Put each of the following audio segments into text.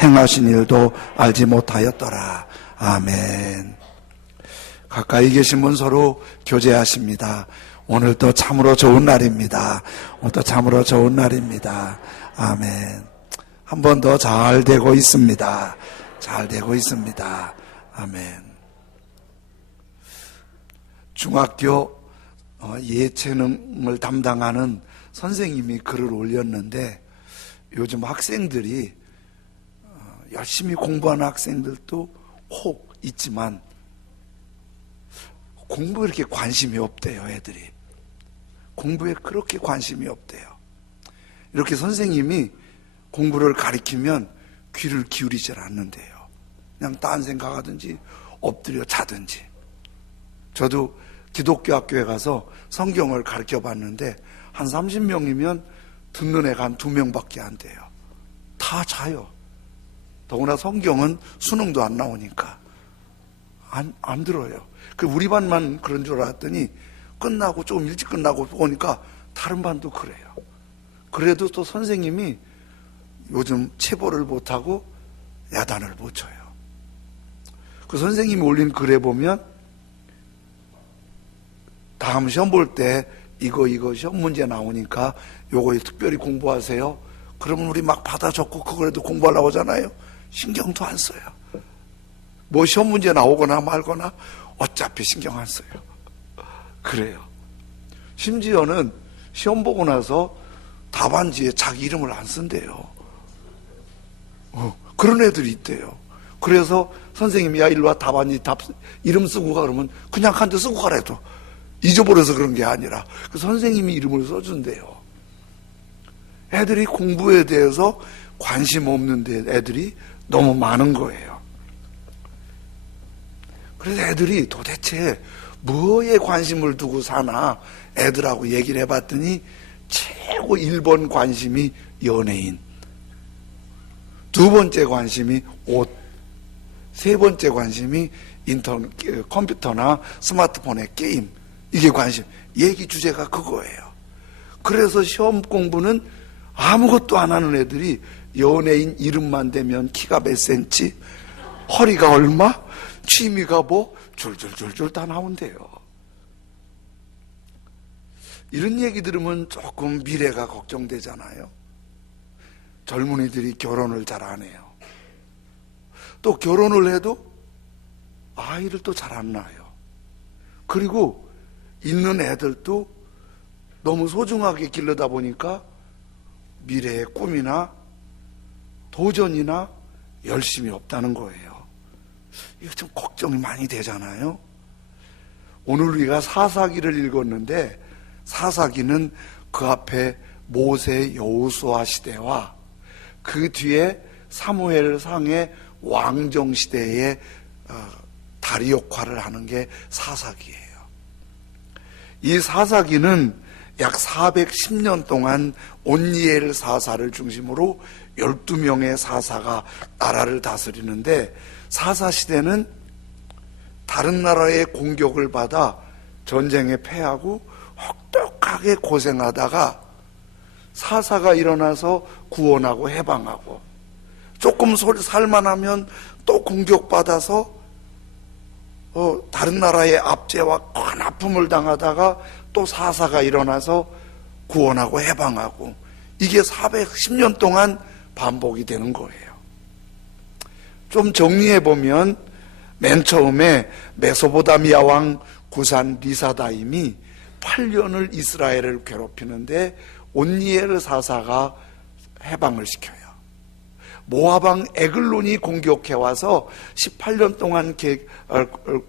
행하신 일도 알지 못하였더라. 아멘. 가까이 계신 분 서로 교제하십니다. 오늘도 참으로 좋은 날입니다. 오늘도 참으로 좋은 날입니다. 아멘. 한 번 더 잘 되고 있습니다. 잘 되고 있습니다. 아멘. 중학교 예체능을 담당하는 선생님이 글을 올렸는데, 요즘 학생들이 열심히 공부하는 학생들도 혹 있지만 공부에 이렇게 관심이 없대요. 애들이 공부에 그렇게 관심이 없대요. 이렇게 선생님이 공부를 가르치면 귀를 기울이질 않는데요. 그냥 딴 생각하든지 엎드려 자든지. 저도 기독교 학교에 가서 성경을 가르쳐 봤는데 한 30명이면 듣는 애가 한 2명밖에 안 돼요. 다 자요. 더구나 성경은 수능도 안 나오니까 안 들어요. 우리 반만 그런 줄 알았더니 끝나고 조금 일찍 끝나고 보니까 다른 반도 그래요. 그래도 또 선생님이 요즘 체벌을 못하고 야단을 못 쳐요. 그 선생님이 올린 글에 보면 다음 시험 볼 때 이거 시험 문제 나오니까 요거 특별히 공부하세요. 그러면 우리 막 받아 적고 그거라도 공부하려고 하잖아요. 신경도 안 써요. 뭐 시험 문제 나오거나 말거나 어차피 신경 안 써요. 그래요. 심지어는 시험 보고 나서 답안지에 자기 이름을 안 쓴대요. 그런 애들이 있대요. 그래서 선생님이 야 일로 와 답안지 이름 쓰고 가 그러면 그냥 한 대 쓰고 가래도 잊어버려서 그런 게 아니라 그 선생님이 이름을 써준대요. 애들이 공부에 대해서 관심 없는 애들이 너무 많은 거예요. 그래서 애들이 도대체 뭐에 관심을 두고 사나 애들하고 얘기를 해봤더니 최고 1번 관심이 연예인, 2번째 관심이 옷, 3번째 관심이 컴퓨터나 스마트폰의 게임. 이게 관심, 얘기 주제가 그거예요. 그래서 시험 공부는 아무것도 안 하는 애들이 연예인 이름만 대면 키가 몇 센치, 허리가 얼마, 취미가 뭐 줄줄줄줄 다 나온대요. 이런 얘기 들으면 조금 미래가 걱정되잖아요. 젊은이들이 결혼을 잘 안 해요. 또 결혼을 해도 아이를 또 잘 안 낳아요. 그리고 있는 애들도 너무 소중하게 기르다 보니까 미래의 꿈이나 도전이나 열심이 없다는 거예요. 이거 좀 걱정이 많이 되잖아요. 오늘 우리가 사사기를 읽었는데 사사기는 그 앞에 모세 여호수아 시대와 그 뒤에 사무엘상의 왕정 시대의 다리 역할을 하는 게 사사기예요. 이 사사기는 약 410년 동안 온니엘 사사를 중심으로 12명의 사사가 나라를 다스리는데, 사사시대는 다른 나라의 공격을 받아 전쟁에 패하고 혹독하게 고생하다가 사사가 일어나서 구원하고 해방하고, 조금 살만하면 또 공격받아서 다른 나라의 압제와 큰 아픔을 당하다가 또 사사가 일어나서 구원하고 해방하고, 이게 410년 동안 반복이 되는 거예요. 좀 정리해보면 맨 처음에 메소포타미아 왕 구산 리사다임이 8년을 이스라엘을 괴롭히는데 온니엘 사사가 해방을 시켜요. 모압왕 에글론이 공격해와서 18년 동안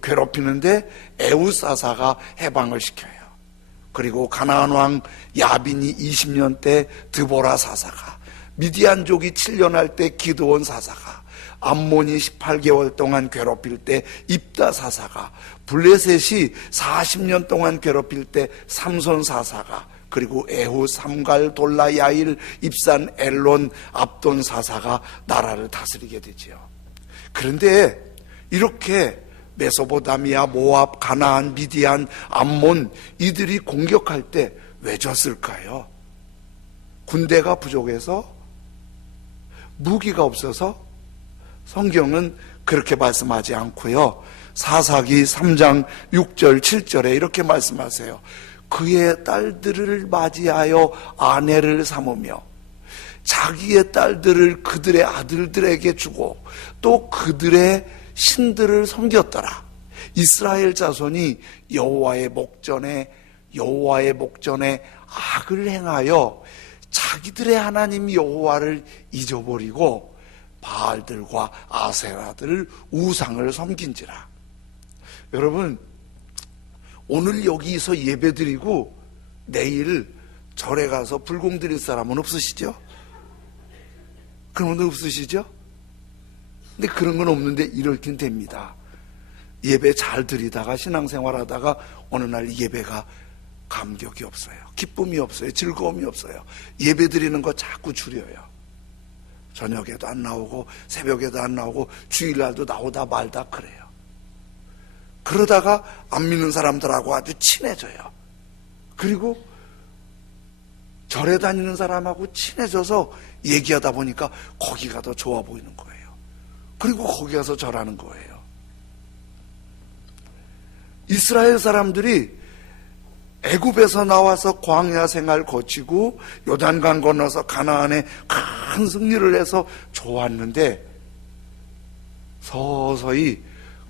괴롭히는데 에우 사사가 해방을 시켜요. 그리고 가나안 왕 야빈이 20년 때 드보라 사사가, 미디안족이 7년 할 때 기드온 사사가, 암몬이 18개월 동안 괴롭힐 때 입다 사사가, 블레셋이 40년 동안 괴롭힐 때 삼손 사사가, 그리고 에후, 삼갈, 돌라, 야일, 입산, 엘론, 압돈 사사가 나라를 다스리게 되지요. 그런데 이렇게 메소포타미아, 모압, 가나안, 미디안, 암몬 이들이 공격할 때 왜 졌을까요? 군대가 부족해서? 무기가 없어서? 성경은 그렇게 말씀하지 않고요. 사사기 3장 6절 7절에 이렇게 말씀하세요. 그의 딸들을 맞이하여 아내를 삼으며 자기의 딸들을 그들의 아들들에게 주고 또 그들의 신들을 섬겼더라. 이스라엘 자손이 여호와의 목전에 악을 행하여 자기들의 하나님 여호와를 잊어버리고 바알들과 아세라들을 우상을 섬긴지라. 여러분, 오늘 여기서 예배드리고 내일 절에 가서 불공 드릴 사람은 없으시죠? 그런 분 없으시죠? 근데 그런 건 없는데 이렇긴 됩니다. 예배 잘 드리다가 신앙생활 하다가 어느 날 예배가 감격이 없어요. 기쁨이 없어요. 즐거움이 없어요. 예배 드리는 거 자꾸 줄여요. 저녁에도 안 나오고 새벽에도 안 나오고 주일날도 나오다 말다 그래요. 그러다가 안 믿는 사람들하고 아주 친해져요. 그리고 절에 다니는 사람하고 친해져서 얘기하다 보니까 거기가 더 좋아 보이는 거예요. 그리고 거기 가서 절하는 거예요. 이스라엘 사람들이 애굽에서 나와서 광야 생활 거치고 요단강 건너서 가나안에 큰 승리를 해서 좋았는데 서서히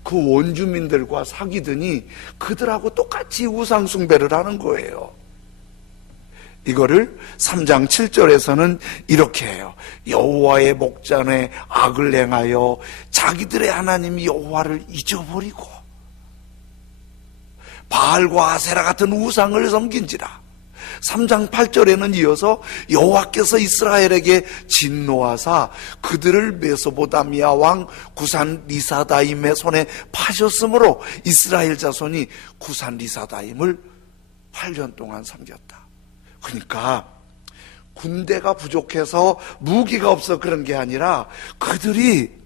그 원주민들과 사귀더니 그들하고 똑같이 우상 숭배를 하는 거예요. 이거를 3장 7절에서는 이렇게 해요. 여호와의 목전에 악을 행하여 자기들의 하나님 여호와를 잊어버리고 바알과 아세라 같은 우상을 섬긴지라. 3장 8절에는 이어서 여호와께서 이스라엘에게 진노하사 그들을 메소보다미아 왕 구산 리사다임의 손에 파셨으므로 이스라엘 자손이 구산 리사다임을 8년 동안 섬겼다. 그러니까 군대가 부족해서 무기가 없어 그런 게 아니라 그들이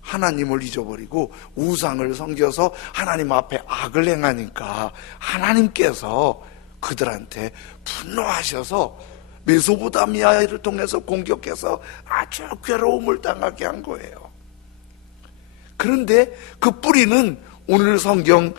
하나님을 잊어버리고 우상을 섬겨서 하나님 앞에 악을 행하니까 하나님께서 그들한테 분노하셔서 메소포타미아를 통해서 공격해서 아주 괴로움을 당하게 한 거예요. 그런데 그 뿌리는 오늘 성경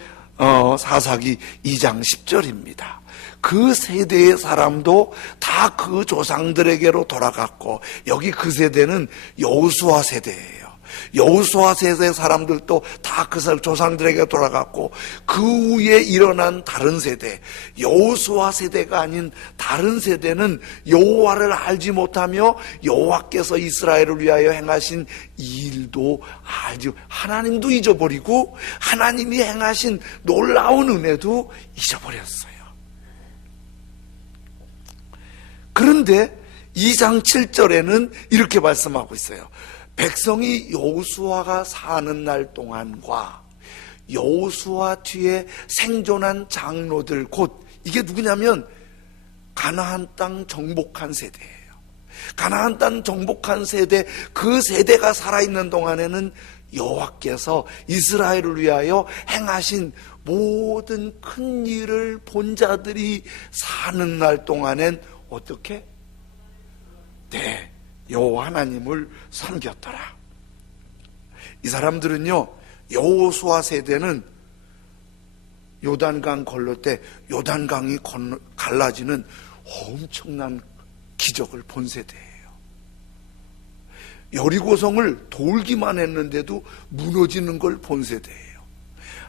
사사기 2장 10절입니다. 그 세대의 사람도 다 그 조상들에게로 돌아갔고, 여기 그 세대는 여호수아 세대예요. 여호수아 세대 사람들도 다 그 조상들에게 돌아갔고, 그 후에 일어난 다른 세대, 여호수아 세대가 아닌 다른 세대는 여호와를 알지 못하며 여호와께서 이스라엘을 위하여 행하신 일도 알지, 하나님도 잊어버리고 하나님이 행하신 놀라운 은혜도 잊어버렸어요. 그런데 2장 7절에는 이렇게 말씀하고 있어요. 백성이 여호수아가 사는 날 동안과 여호수아 뒤에 생존한 장로들, 곧 이게 누구냐면 가나안 땅 정복한 세대예요. 가나안 땅 정복한 세대, 그 세대가 살아있는 동안에는 여호와께서 이스라엘을 위하여 행하신 모든 큰 일을 본 자들이 사는 날 동안엔 어떻게? 네, 여호와 하나님을 섬겼더라. 이 사람들은요, 여호수아 세대는 요단강 건널 때 요단강이 갈라지는 엄청난 기적을 본 세대예요. 여리고성을 돌기만 했는데도 무너지는 걸 본 세대예요.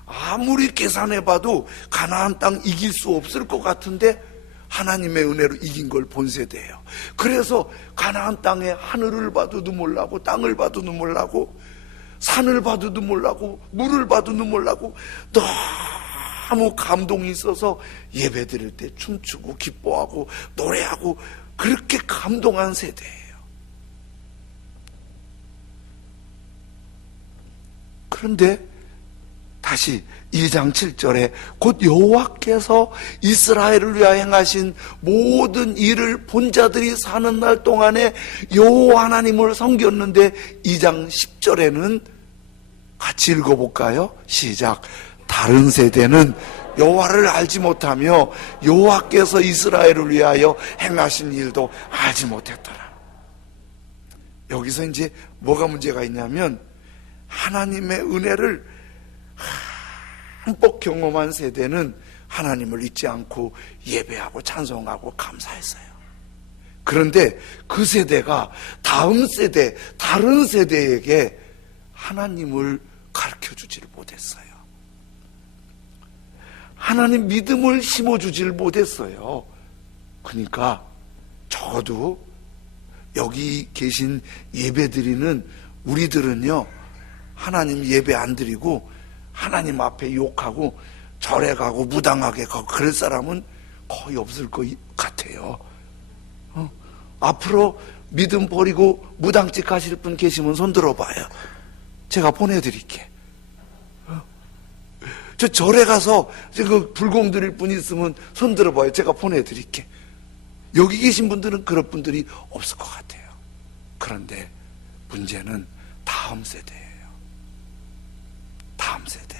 아무리 계산해봐도 가나안 땅 이길 수 없을 것 같은데 하나님의 은혜로 이긴 걸 본 세대예요. 그래서 가나안 땅에 하늘을 봐도 눈물 나고, 땅을 봐도 눈물 나고, 산을 봐도 눈물 나고, 물을 봐도 눈물 나고, 너무 감동이 있어서 예배 드릴 때 춤추고 기뻐하고 노래하고 그렇게 감동한 세대예요. 그런데 다시 2장 7절에 곧 여호와께서 이스라엘을 위하여 행하신 모든 일을 본 자들이 사는 날 동안에 여호와 하나님을 섬겼는데, 2장 10절에는 같이 읽어볼까요? 시작. 다른 세대는 여호와를 알지 못하며 여호와께서 이스라엘을 위하여 행하신 일도 알지 못했더라. 여기서 이제 뭐가 문제가 있냐면 하나님의 은혜를 한복 경험한 세대는 하나님을 잊지 않고 예배하고 찬송하고 감사했어요. 그런데 그 세대가 다음 세대, 다른 세대에게 하나님을 가르쳐주지를 못했어요. 하나님 믿음을 심어주지를 못했어요. 그러니까 적어도 여기 계신 예배드리는 우리들은요, 하나님 예배 안 드리고 하나님 앞에 욕하고 절에 가고 무당하게 가고 그럴 사람은 거의 없을 것 같아요. 앞으로 믿음 버리고 무당집 가실 분 계시면 손 들어봐요. 제가 보내드릴게. 저 절에 가서 그 불공 드릴 분 있으면 손 들어봐요. 제가 보내드릴게. 여기 계신 분들은 그런 분들이 없을 것 같아요. 그런데 문제는 다음 세대예요. 다음 세대.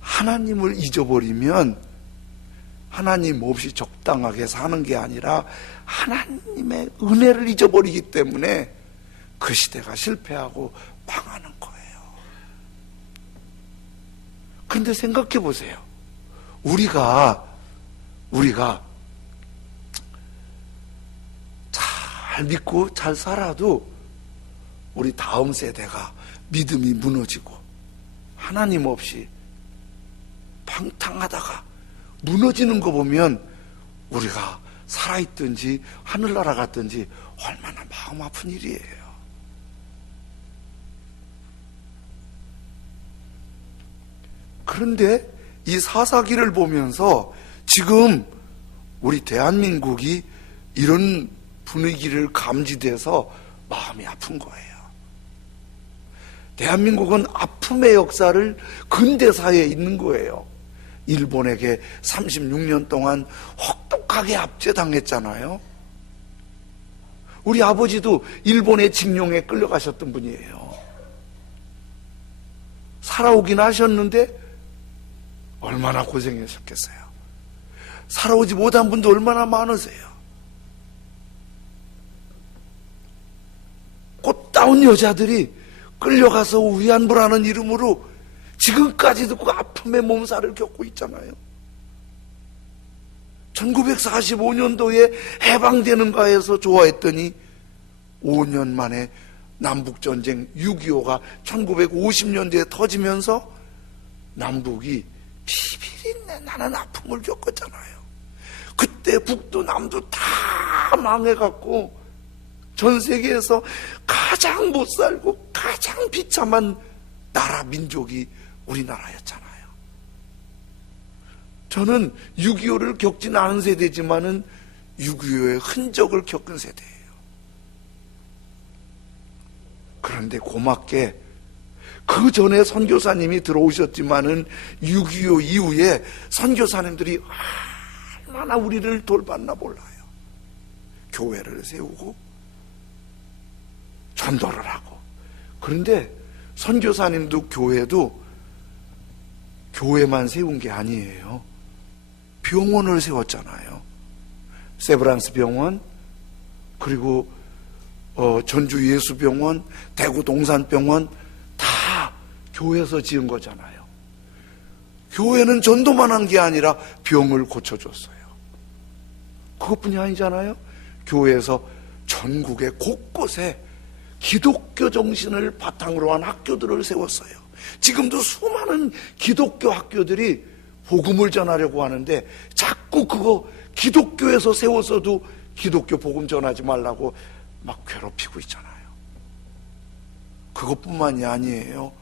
하나님을 잊어버리면 하나님 없이 적당하게 사는 게 아니라 하나님의 은혜를 잊어버리기 때문에 그 시대가 실패하고 망하는 거예요. 그런데 생각해 보세요. 우리가 잘 믿고 잘 살아도 우리 다음 세대가 믿음이 무너지고 하나님 없이 방탕하다가 무너지는 거 보면 우리가 살아있든지 하늘나라 갔든지 얼마나 마음 아픈 일이에요. 그런데 이 사사기를 보면서 지금 우리 대한민국이 이런 분위기를 감지돼서 마음이 아픈 거예요. 대한민국은 아픔의 역사를 근대사에 있는 거예요. 일본에게 36년 동안 혹독하게 압제당했잖아요. 우리 아버지도 일본의 징용에 끌려가셨던 분이에요. 살아오긴 하셨는데 얼마나 고생하셨겠어요. 살아오지 못한 분도 얼마나 많으세요. 꽃다운 여자들이 끌려가서 위안부라는 이름으로 지금까지도 그 아픔의 몸살을 겪고 있잖아요. 1945년도에 해방되는가 해서 좋아했더니 5년 만에 남북전쟁 6.25가 1950년대에 터지면서 남북이 비비린내 나는 아픔을 겪었잖아요. 그때 북도 남도 다 망해갖고 전 세계에서 가장 못 살고 가장 비참한 나라 민족이 우리나라였잖아요. 저는 6.25를 겪진 않은 세대지만은 6.25의 흔적을 겪은 세대예요. 그런데 고맙게 그 전에 선교사님이 들어오셨지만은 6.25 이후에 선교사님들이 얼마나 우리를 돌봤나 몰라요. 교회를 세우고 전도를 하고. 그런데 선교사님도 교회만 세운 게 아니에요. 병원을 세웠잖아요. 세브란스 병원, 그리고 전주 예수병원, 대구 동산병원 다 교회에서 지은 거잖아요. 교회는 전도만 한 게 아니라 병을 고쳐줬어요. 그것뿐이 아니잖아요. 교회에서 전국의 곳곳에 기독교 정신을 바탕으로 한 학교들을 세웠어요. 지금도 수많은 기독교 학교들이 복음을 전하려고 하는데 자꾸 그거 기독교에서 세웠어도 기독교 복음 전하지 말라고 막 괴롭히고 있잖아요. 그것뿐만이 아니에요.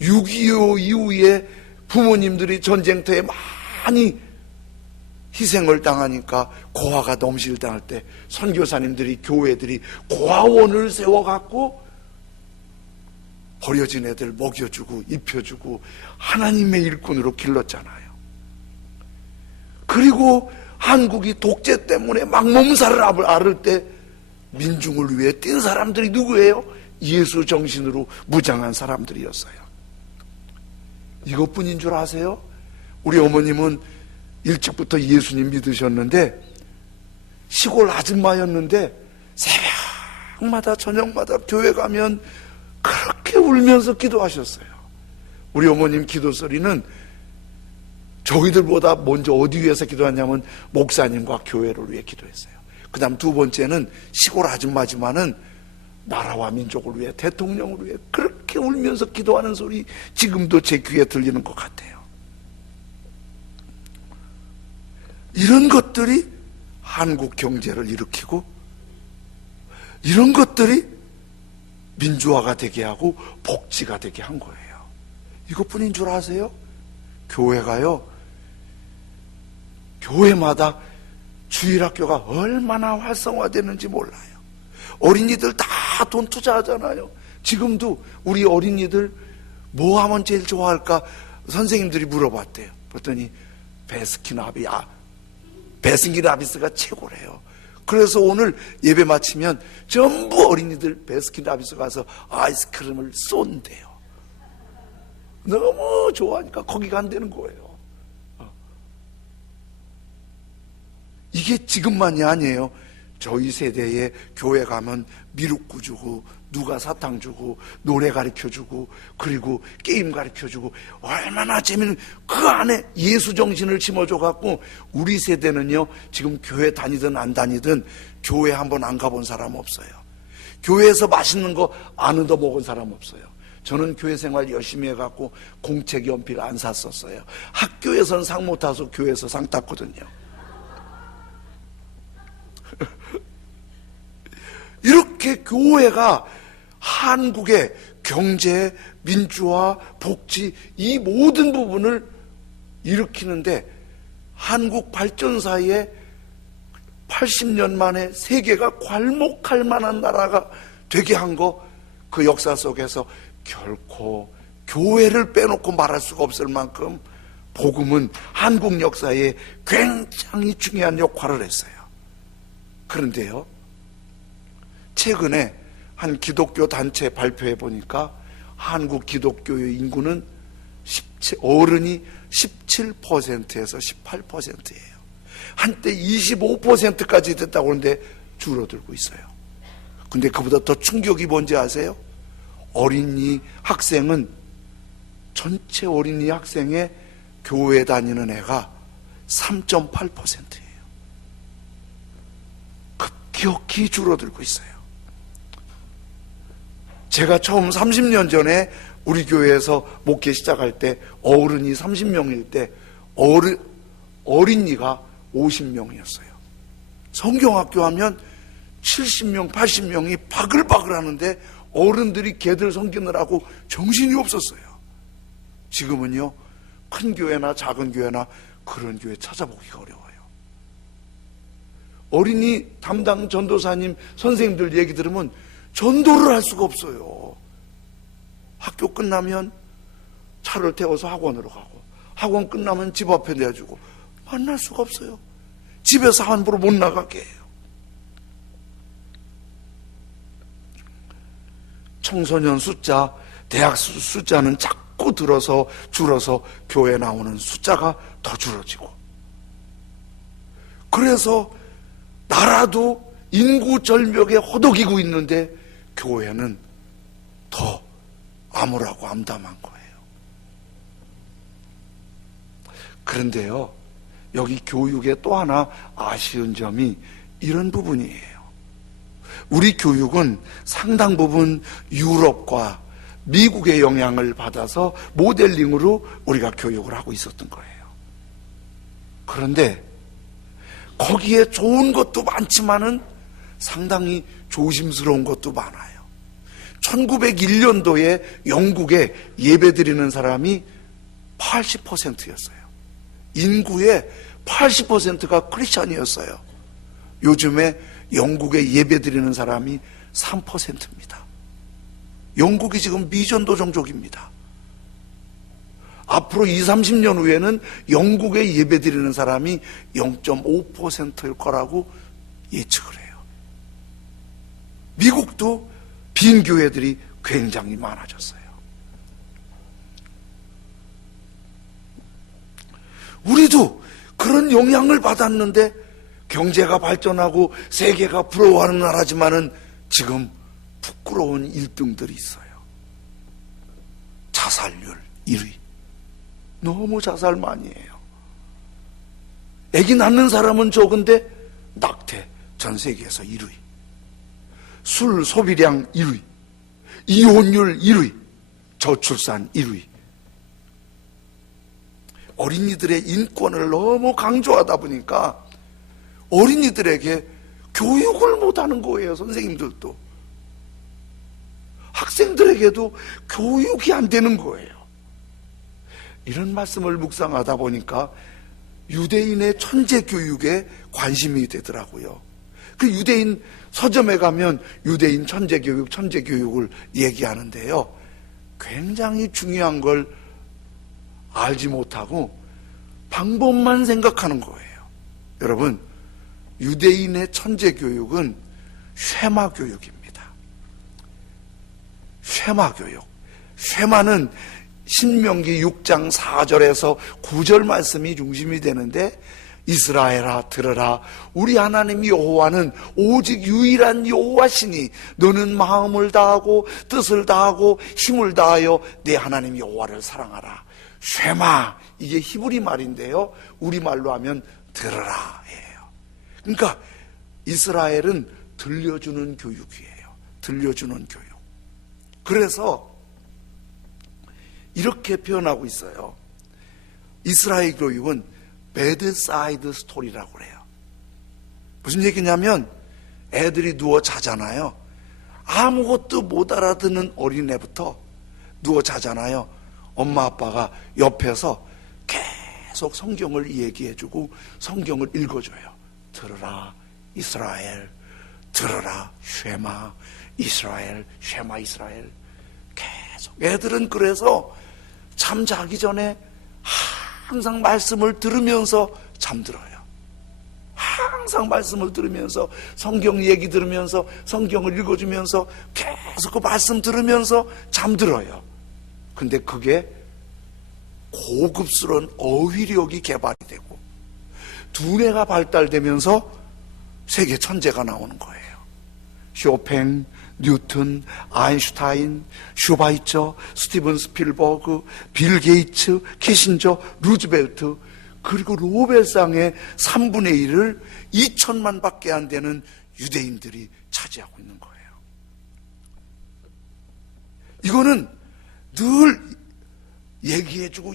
6.25 이후에 부모님들이 전쟁터에 많이 희생을 당하니까 고아가 넘실당할 때 선교사님들이 교회들이 고아원을 세워갖고 버려진 애들 먹여주고 입혀주고 하나님의 일꾼으로 길렀잖아요. 그리고 한국이 독재 때문에 막 몸살을 앓을 때 민중을 위해 뛴 사람들이 누구예요? 예수 정신으로 무장한 사람들이었어요. 이것뿐인 줄 아세요? 우리 어머님은 일찍부터 예수님 믿으셨는데 시골 아줌마였는데 새벽마다 저녁마다 교회 가면 그렇게 울면서 기도하셨어요. 우리 어머님 기도 소리는 저희들보다 먼저 어디 위해서 기도하냐면 목사님과 교회를 위해 기도했어요. 그 다음 두 번째는 시골 아줌마지만은 나라와 민족을 위해, 대통령을 위해 그렇게 울면서 기도하는 소리 지금도 제 귀에 들리는 것 같아요. 이런 것들이 한국 경제를 일으키고, 이런 것들이 민주화가 되게 하고 복지가 되게 한 거예요. 이것뿐인 줄 아세요? 교회가요, 교회마다 주일학교가 얼마나 활성화되는지 몰라요. 어린이들 다 돈 투자하잖아요. 지금도 우리 어린이들 뭐 하면 제일 좋아할까 선생님들이 물어봤대요. 그랬더니 베스킨라빈스가 최고래요. 그래서 오늘 예배 마치면 전부 어린이들 베스킨라빈스 가서 아이스크림을 쏜대요. 너무 좋아하니까 거기 간다는 거예요. 이게 지금만이 아니에요. 저희 세대에 교회 가면 미륵구 주고, 누가 사탕 주고, 노래 가르쳐 주고, 그리고 게임 가르쳐 주고, 얼마나 재밌는, 그 안에 예수 정신을 심어줘 갖고, 우리 세대는요, 지금 교회 다니든 안 다니든 교회 한번 안 가본 사람 없어요. 교회에서 맛있는 거 안 얻어 먹은 사람 없어요. 저는 교회 생활 열심히 해갖고 공책 연필 안 샀었어요. 학교에서는 상 못 타서 교회에서 상 탔거든요. 이렇게 교회가 한국의 경제, 민주화, 복지 이 모든 부분을 일으키는데, 한국 발전사에 80년 만에 세계가 괄목할 만한 나라가 되게 한 거, 그 역사 속에서 결코 교회를 빼놓고 말할 수가 없을 만큼 복음은 한국 역사에 굉장히 중요한 역할을 했어요. 그런데요, 최근에 한 기독교 단체 발표해 보니까 한국 기독교의 인구는 어른이 17%에서 18%예요. 한때 25%까지 됐다고 하는데 줄어들고 있어요. 근데 그보다 더 충격이 뭔지 아세요? 어린이 학생은, 전체 어린이 학생의 교회 다니는 애가 3.8%예요. 급격히 줄어들고 있어요. 제가 처음 30년 전에 우리 교회에서 목회 시작할 때 어른이 30명일 때 어린이가 50명이었어요. 성경학교 하면 70명, 80명이 바글바글 하는데 어른들이 걔들 섬기느라고 정신이 없었어요. 지금은요, 큰 교회나 작은 교회나 그런 교회 찾아보기가 어려워요. 어린이 담당 전도사님, 선생님들 얘기 들으면 전도를 할 수가 없어요. 학교 끝나면 차를 태워서 학원으로 가고, 학원 끝나면 집 앞에 내주고, 만날 수가 없어요. 집에서 함부로 못 나가게 해요. 청소년 숫자, 대학 숫자는 자꾸 줄어서 교회 나오는 숫자가 더 줄어지고, 그래서 나라도 인구 절벽에 허덕이고 있는데 교회는 더 암울하고 암담한 거예요. 그런데요, 여기 교육의 또 하나 아쉬운 점이 이런 부분이에요. 우리 교육은 상당 부분 유럽과 미국의 영향을 받아서 모델링으로 우리가 교육을 하고 있었던 거예요. 그런데 거기에 좋은 것도 많지만은 상당히 조심스러운 것도 많아요. 1901년도에 영국에 예배드리는 사람이 80%였어요. 인구의 80%가 크리스찬이었어요. 요즘에 영국에 예배드리는 사람이 3%입니다. 영국이 지금 미전도 종족입니다. 앞으로 20, 30년 후에는 영국에 예배드리는 사람이 0.5%일 거라고 예측을 해요. 미국도 빈 교회들이 굉장히 많아졌어요. 우리도 그런 영향을 받았는데 경제가 발전하고 세계가 부러워하는 나라지만은 지금 부끄러운 1등들이 있어요. 자살률 1위. 너무 자살 많이 해요. 아기 낳는 사람은 적은데 낙태 전 세계에서 1위. 술 소비량 1위. 이혼율 1위. 저출산 1위. 어린이들의 인권을 너무 강조하다 보니까 어린이들에게 교육을 못하는 거예요. 선생님들도. 학생들에게도 교육이 안 되는 거예요. 이런 말씀을 묵상하다 보니까 유대인의 천재 교육에 관심이 되더라고요. 그 유대인 서점에 가면 유대인 천재 교육을 얘기하는데요. 굉장히 중요한 걸 알지 못하고 방법만 생각하는 거예요. 여러분, 유대인의 천재 교육은 쉐마 교육입니다. 쉐마 교육. 쉐마는 신명기 6장 4절에서 9절 말씀이 중심이 되는데, 이스라엘아 들으라, 우리 하나님 여호와는 오직 유일한 여호와시니 너는 마음을 다하고 뜻을 다하고 힘을 다하여 내 하나님 여호와를 사랑하라. 쉐마, 이게 히브리 말인데요, 우리말로 하면 들으라 예요. 그러니까 이스라엘은 들려주는 교육이에요. 들려주는 교육. 그래서 이렇게 표현하고 있어요. 이스라엘 교육은 베드사이드 스토리라고 그래요. 무슨 얘기냐면 애들이 누워 자잖아요. 아무것도 못 알아듣는 어린애부터 누워 자잖아요. 엄마 아빠가 옆에서 계속 성경을 얘기해주고 성경을 읽어줘요. 들으라 이스라엘, 들으라 쉐마 이스라엘, 쉐마 이스라엘. 계속 애들은 그래서 잠자기 전에 항상 말씀을 들으면서 잠들어요. 항상 말씀을 들으면서 성경 얘기 들으면서 성경을 읽어주면서 계속 그 말씀 들으면서 잠들어요. 근데 그게 고급스러운 어휘력이 개발이 되고 두뇌가 발달되면서 세계 천재가 나오는 거예요. 쇼팽, 뉴턴, 아인슈타인, 슈바이처, 스티븐 스필버그, 빌 게이츠, 키신저, 루즈벨트, 그리고 노벨상의 3분의 1을 2천만 밖에 안 되는 유대인들이 차지하고 있는 거예요. 이거는 늘 얘기해주고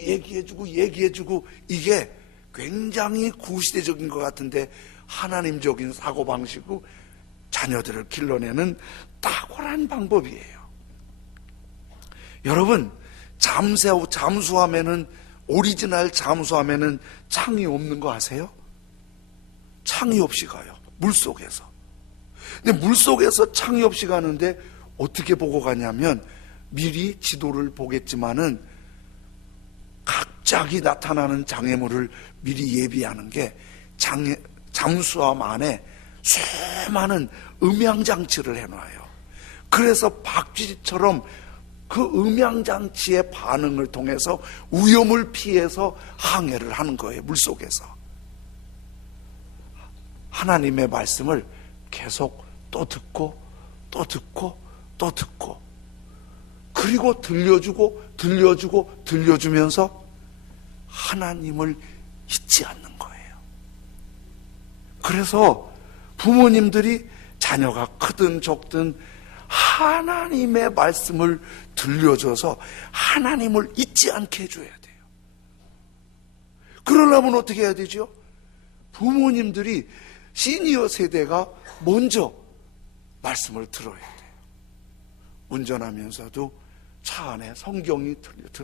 이게 굉장히 구시대적인 것 같은데 하나님적인 사고방식으로 자녀들을 길러내는 탁월한 방법이에요. 여러분, 잠수함에는 오리지널 잠수함에는 창이 없는 거 아세요? 창이 없이 가요. 물속에서. 근데 물속에서 창이 없이 가는데 어떻게 보고 가냐면 미리 지도를 보겠지만은 갑자기 나타나는 장애물을 미리 예비하는 게 잠수함 안에 수많은 음향장치를 해놔요. 그래서 박쥐처럼 그 음향장치의 반응을 통해서 위험을 피해서 항해를 하는 거예요. 물속에서. 하나님의 말씀을 계속 또 듣고 또 듣고 또 듣고 그리고 들려주면서 하나님을 잊지 않는 거예요. 그래서 부모님들이 자녀가 크든 적든 하나님의 말씀을 들려줘서 하나님을 잊지 않게 해줘야 돼요. 그러려면 어떻게 해야 되죠? 부모님들이 시니어 세대가 먼저 말씀을 들어야 돼요. 운전하면서도 차 안에 성경이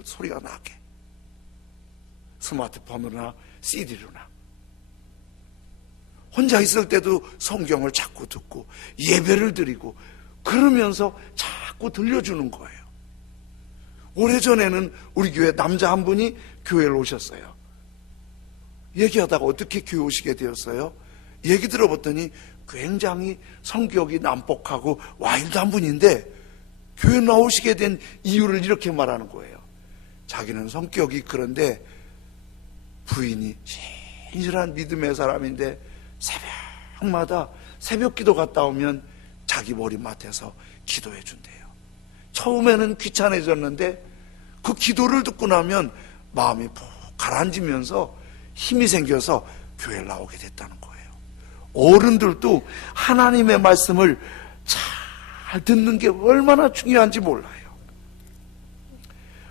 소리가 나게, 스마트폰으로나 CD로나. 혼자 있을 때도 성경을 자꾸 듣고 예배를 드리고 그러면서 자꾸 들려주는 거예요. 오래전에는 우리 교회 남자 한 분이 교회를 오셨어요. 얘기하다가 어떻게 교회 오시게 되었어요? 얘기 들어봤더니 굉장히 성격이 난폭하고 와일드한 분인데 교회 나오시게 된 이유를 이렇게 말하는 거예요. 자기는 성격이 그런데 부인이 진실한 믿음의 사람인데 새벽 저녁마다 새벽 기도 갔다 오면 자기 머리맡에서 기도해 준대요. 처음에는 귀찮아졌는데 그 기도를 듣고 나면 마음이 푹 가라앉으면서 힘이 생겨서 교회를 나오게 됐다는 거예요. 어른들도 하나님의 말씀을 잘 듣는 게 얼마나 중요한지 몰라요.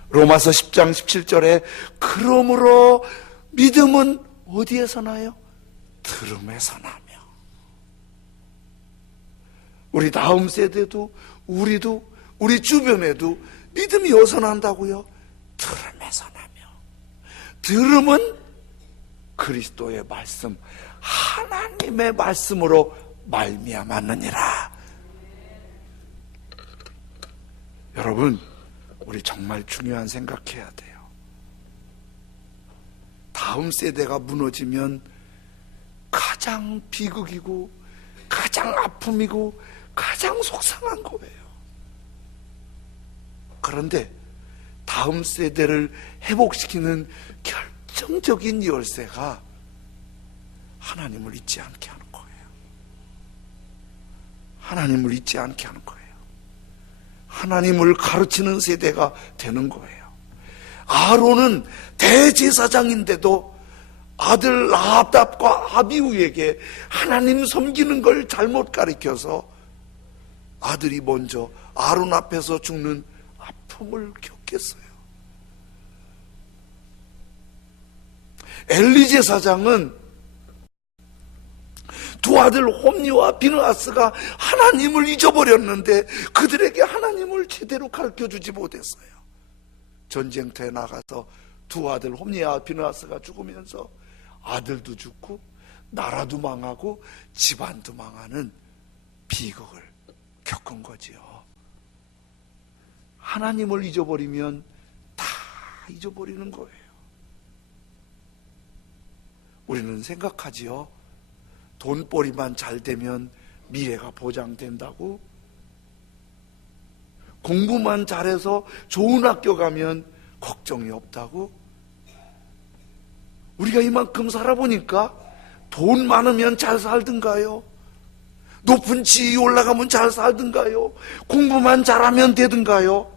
로마서 10장 17절에 그러므로 믿음은 어디에서 나요? 들음에서 나며. 우리 다음 세대도 우리도 우리 주변에도 믿음이 어디서 난다고요? 들음에서 나며. 들음은 그리스도의 말씀, 하나님의 말씀으로 말미암았느니라. 여러분, 우리 정말 중요한 생각해야 돼요. 다음 세대가 무너지면 가장 비극이고 가장 아픔이고 가장 속상한 거예요. 그런데 다음 세대를 회복시키는 결정적인 열쇠가 하나님을 잊지 않게 하는 거예요. 하나님을 잊지 않게 하는 거예요. 하나님을 가르치는 세대가 되는 거예요. 아론은 대제사장인데도 아들 나답과 아비후에게 하나님 섬기는 걸 잘못 가르쳐서 아들이 먼저 아론 앞에서 죽는 아픔을 겪겠어요. 엘리 제사장은 두 아들 홈니와 비느하스가 하나님을 잊어버렸는데 그들에게 하나님을 제대로 가르쳐주지 못했어요. 전쟁터에 나가서 두 아들 홈니와 비느하스가 죽으면서 아들도 죽고 나라도 망하고 집안도 망하는 비극을 겪은 거지요. 하나님을 잊어버리면 다 잊어버리는 거예요. 우리는 생각하지요. 돈벌이만 잘 되면 미래가 보장된다고, 공부만 잘해서 좋은 학교 가면 걱정이 없다고. 우리가 이만큼 살아보니까 돈 많으면 잘 살든가요? 높은 지위 올라가면 잘 살든가요? 공부만 잘하면 되든가요?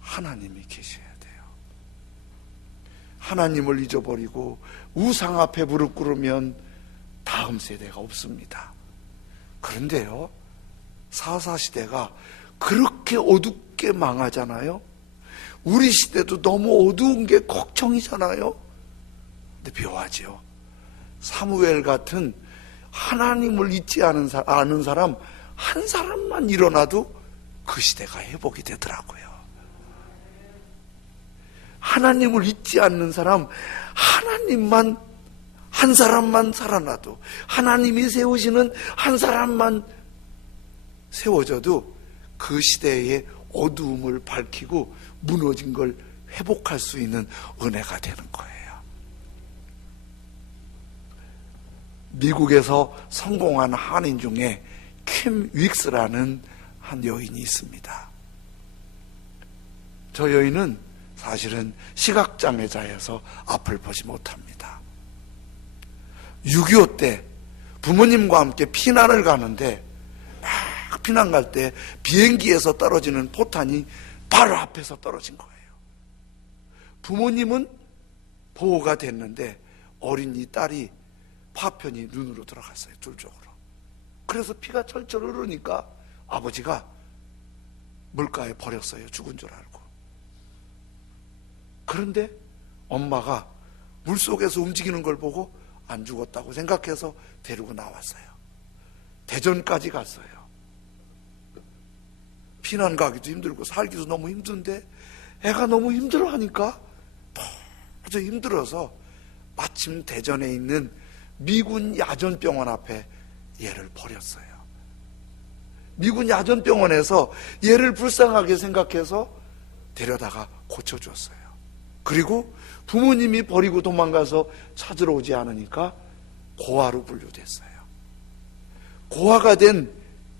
하나님이 계셔야 돼요. 하나님을 잊어버리고 우상 앞에 무릎 꿇으면 다음 세대가 없습니다. 그런데요, 사사시대가 그렇게 어둡게 망하잖아요. 우리 시대도 너무 어두운 게 걱정이잖아요. 근데 묘하지요. 사무엘 같은 하나님을 잊지 않은 사람 한 사람만 일어나도 그 시대가 회복이 되더라고요. 하나님을 잊지 않는 사람 하나님만 한 사람만 살아나도, 하나님이 세우시는 한 사람만 세워져도 그 시대의 어두움을 밝히고 무너진 걸 회복할 수 있는 은혜가 되는 거예요. 미국에서 성공한 한인 중에 킴 윅스라는 한 여인이 있습니다. 저 여인은 사실은 시각장애자여서 앞을 보지 못합니다. 6.25 때 부모님과 함께 피난을 가는데 막 피난 갈 때 비행기에서 떨어지는 포탄이 바로 앞에서 떨어진 거예요. 부모님은 보호가 됐는데 어린 이 딸이 파편이 눈으로 들어갔어요. 둘 쪽으로. 그래서 피가 철철 흐르니까 아버지가 물가에 버렸어요. 죽은 줄 알고. 그런데 엄마가 물속에서 움직이는 걸 보고 안 죽었다고 생각해서 데리고 나왔어요. 대전까지 갔어요. 피난 가기도 힘들고 살기도 너무 힘든데 애가 너무 힘들어하니까 도저히 힘들어서 마침 대전에 있는 미군 야전병원 앞에 얘를 버렸어요. 미군 야전병원에서 얘를 불쌍하게 생각해서 데려다가 고쳐줬어요. 그리고 부모님이 버리고 도망가서 찾으러 오지 않으니까 고아로 분류됐어요. 고아가 된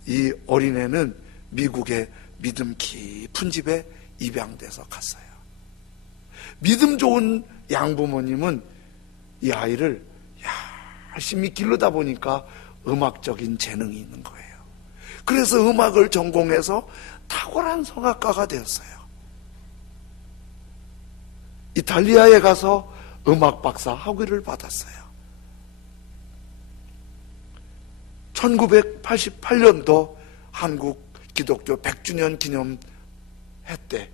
이 어린애는 미국의 믿음 깊은 집에 입양돼서 갔어요. 믿음 좋은 양부모님은 이 아이를 열심히 기르다 보니까 음악적인 재능이 있는 거예요. 그래서 음악을 전공해서 탁월한 성악가가 되었어요. 이탈리아에 가서 음악 박사 학위를 받았어요. 1988년도 한국 기독교 100주년 기념회 때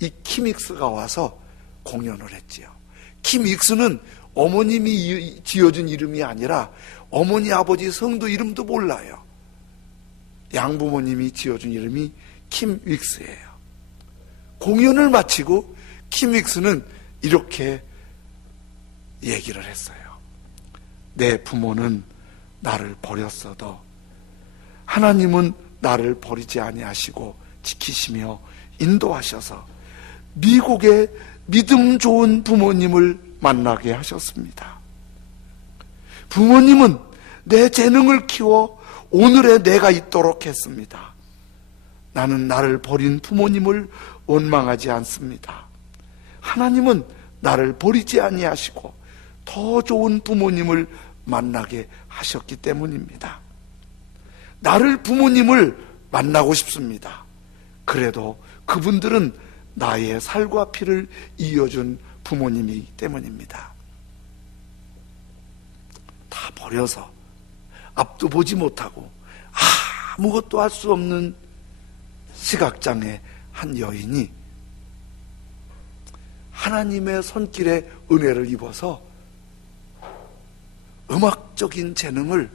이 킴익스가 와서 공연을 했지요. 킴익스는 어머님이 지어준 이름이 아니라 어머니 아버지 성도 이름도 몰라요. 양부모님이 지어준 이름이 킴익스예요. 공연을 마치고 킴익스는 이렇게 얘기를 했어요. 내 부모는 나를 버렸어도 하나님은 나를 버리지 아니하시고 지키시며 인도하셔서 미국의 믿음 좋은 부모님을 만나게 하셨습니다. 부모님은 내 재능을 키워 오늘의 내가 있도록 했습니다. 나는 나를 버린 부모님을 원망하지 않습니다. 하나님은 나를 버리지 아니하시고 더 좋은 부모님을 만나게 하셨기 때문입니다. 나를 부모님을 만나고 싶습니다. 그래도 그분들은 나의 살과 피를 이어준 부모님이기 때문입니다. 다 버려서 앞도 보지 못하고 아무것도 할 수 없는 시각장애 한 여인이 하나님의 손길에 은혜를 입어서 음악적인 재능을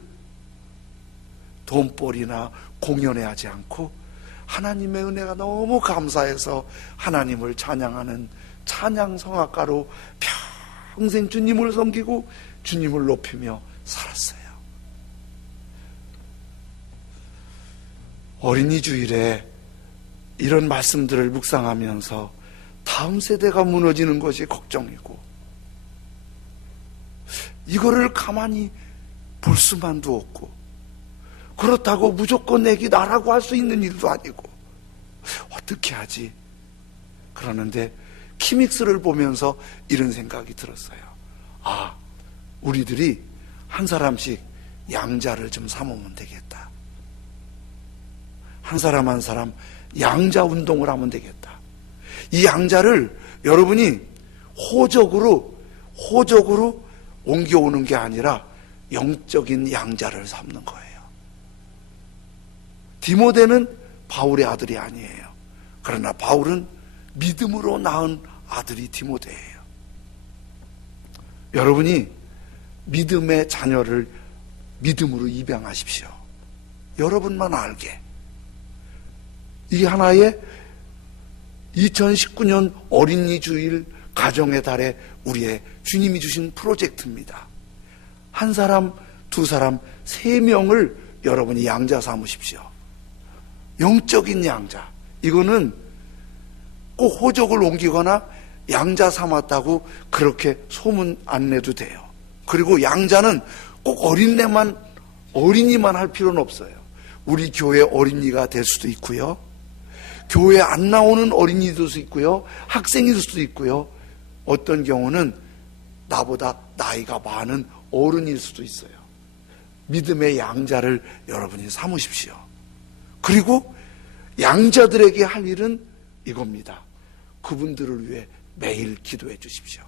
돈벌이나 공연에 하지 않고 하나님의 은혜가 너무 감사해서 하나님을 찬양하는 찬양성악가로 평생 주님을 섬기고 주님을 높이며 살았어요. 어린이 주일에 이런 말씀들을 묵상하면서 다음 세대가 무너지는 것이 걱정이고, 이거를 가만히 볼 수만도 없고, 그렇다고 무조건 내기 나라고 할 수 있는 일도 아니고 어떻게 하지? 그러는데 킴익스를 보면서 이런 생각이 들었어요. 우리들이 한 사람씩 양자를 좀 삼으면 되겠다. 한 사람 한 사람 양자 운동을 하면 되겠다. 이 양자를 여러분이 호적으로 옮겨오는 게 아니라 영적인 양자를 삼는 거예요. 디모데는 바울의 아들이 아니에요. 그러나 바울은 믿음으로 낳은 아들이 디모데예요. 여러분이 믿음의 자녀를 믿음으로 입양하십시오. 여러분만 알게. 이게 하나의 2019년 어린이 주일 가정의 달에 우리의 주님이 주신 프로젝트입니다. 한 사람, 두 사람, 3명을 여러분이 양자 삼으십시오. 영적인 양자. 이거는 꼭 호적을 옮기거나 양자 삼았다고 그렇게 소문 안 내도 돼요. 그리고 양자는 꼭 어린이만 할 필요는 없어요. 우리 교회 어린이가 될 수도 있고요, 교회 안 나오는 어린이도 될 수 있고요, 학생일 수도 있고요, 어떤 경우는 나보다 나이가 많은 어른일 수도 있어요. 믿음의 양자를 여러분이 삼으십시오. 그리고 양자들에게 할 일은 이겁니다. 그분들을 위해 매일 기도해 주십시오.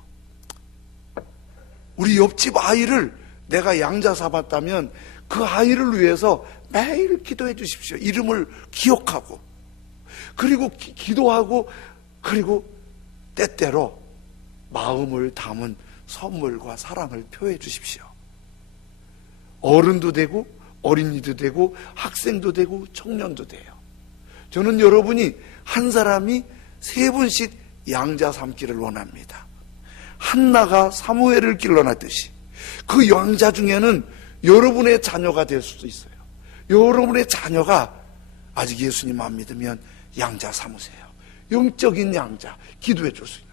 우리 옆집 아이를 내가 양자 삼았다면 그 아이를 위해서 매일 기도해 주십시오. 이름을 기억하고, 그리고 기도하고, 그리고 때때로 마음을 담은 선물과 사랑을 표해 주십시오. 어른도 되고 어린이도 되고 학생도 되고 청년도 돼요. 저는 여러분이 한 사람이 3분씩 양자 삼기를 원합니다. 한나가 사무엘을 길러놨듯이 그 양자 중에는 여러분의 자녀가 될 수도 있어요. 여러분의 자녀가 아직 예수님 안 믿으면 양자 삼으세요. 영적인 양자 기도해 줄 수 있는.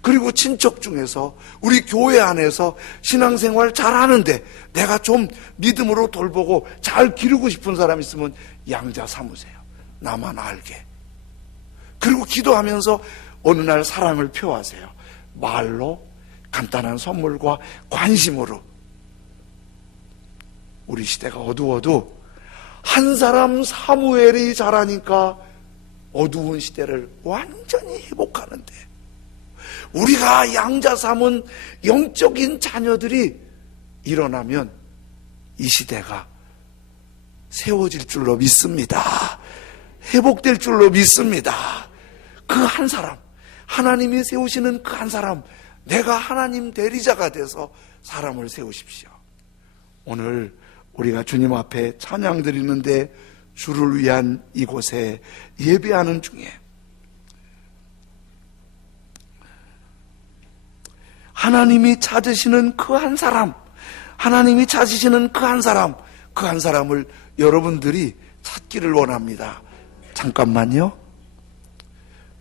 그리고 친척 중에서 우리 교회 안에서 신앙생활 잘하는데 내가 좀 믿음으로 돌보고 잘 기르고 싶은 사람 있으면 양자 삼으세요. 나만 알게. 그리고 기도하면서 어느 날 사랑을 표하세요. 말로, 간단한 선물과 관심으로. 우리 시대가 어두워도 한 사람 사무엘이 잘하니까 어두운 시대를 완전히 회복하는데, 우리가 양자 삼은 영적인 자녀들이 일어나면 이 시대가 세워질 줄로 믿습니다. 회복될 줄로 믿습니다. 그 한 사람, 하나님이 세우시는 그 한 사람, 내가 하나님 대리자가 돼서 사람을 세우십시오. 오늘 우리가 주님 앞에 찬양 드리는데 주를 위한 이곳에 예배하는 중에 하나님이 찾으시는 그 한 사람, 하나님이 찾으시는 그 한 사람, 그 한 사람을 여러분들이 찾기를 원합니다. 잠깐만요.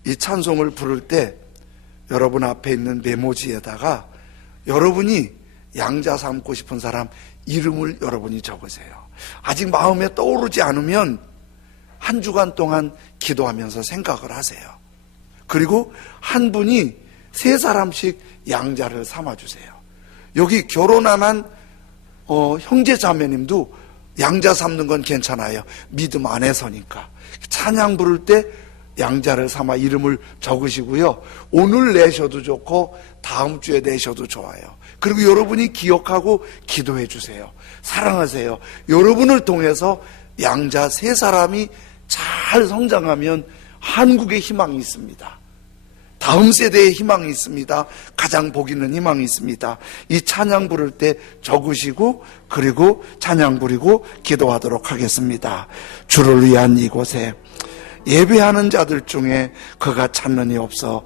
이 찬송을 부를 때 여러분 앞에 있는 메모지에다가 여러분이 양자 삼고 싶은 사람 이름을 여러분이 적으세요. 아직 마음에 떠오르지 않으면 한 주간 동안 기도하면서 생각을 하세요. 그리고 한 분이 3사람씩 양자를 삼아주세요. 여기 결혼 안 한 형제 자매님도 양자 삼는 건 괜찮아요. 믿음 안에서니까. 찬양 부를 때 양자를 삼아 이름을 적으시고요. 오늘 내셔도 좋고 다음 주에 내셔도 좋아요. 그리고 여러분이 기억하고 기도해 주세요. 사랑하세요. 여러분을 통해서 양자 3사람이 잘 성장하면 한국에 희망이 있습니다. 다음 세대에 희망이 있습니다. 가장 복 있는 희망이 있습니다. 이 찬양 부를 때 적으시고 그리고 찬양 부리고 기도하도록 하겠습니다. 주를 위한 이곳에 예배하는 자들 중에 그가 찾는 이 없어